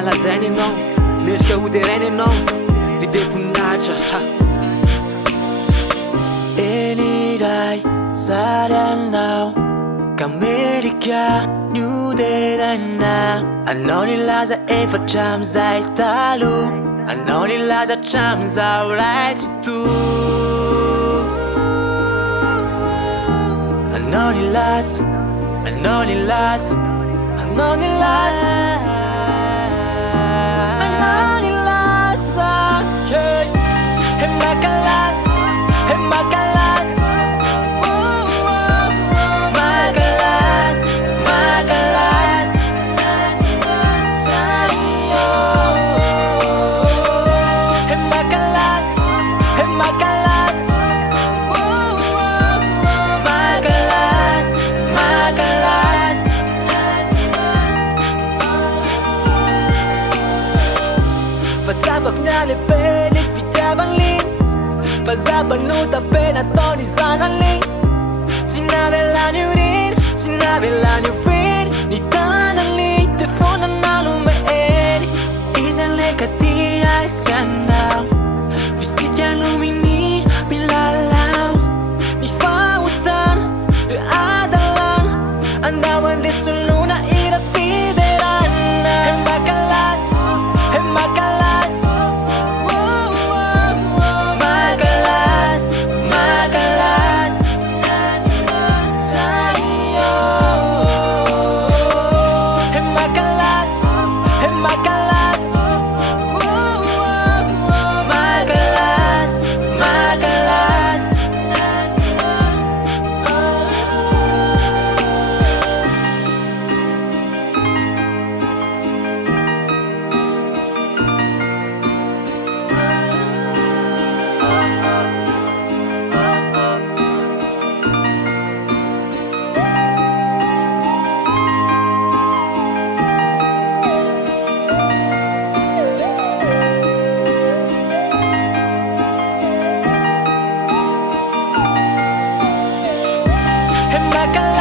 ankalazaininao, mendrika hoterany anao, lehibe voninahitra Eniray tsara anao, ka mendrika ny hoterana. Anao nilaza efa tramizay taloha, anao nilaza tramizao ray sy toa. Anao nilaza, anao nilaza, anao nilaza, anao nilaza, yeah. E makalaza, e makalaza, makalaza, makalaza, e makalaza, e makalaza, makalaza, makalaza. Fatsabak niya lehibe ny fitiavany, fazabano tabe nataony zanany. Tsy navelany ho riry, tsy navelany ho firy, ny tanany de fona nanomeny. Izany le katy aisanao, fisika lumini milalao. Ny fahotana, ny adalana, andao andesolona ira fiderana. E makalaza, e makalaza, makalaza, makalaza, e makalaza, e makalaza, makalaza, makalaza. Makalaza.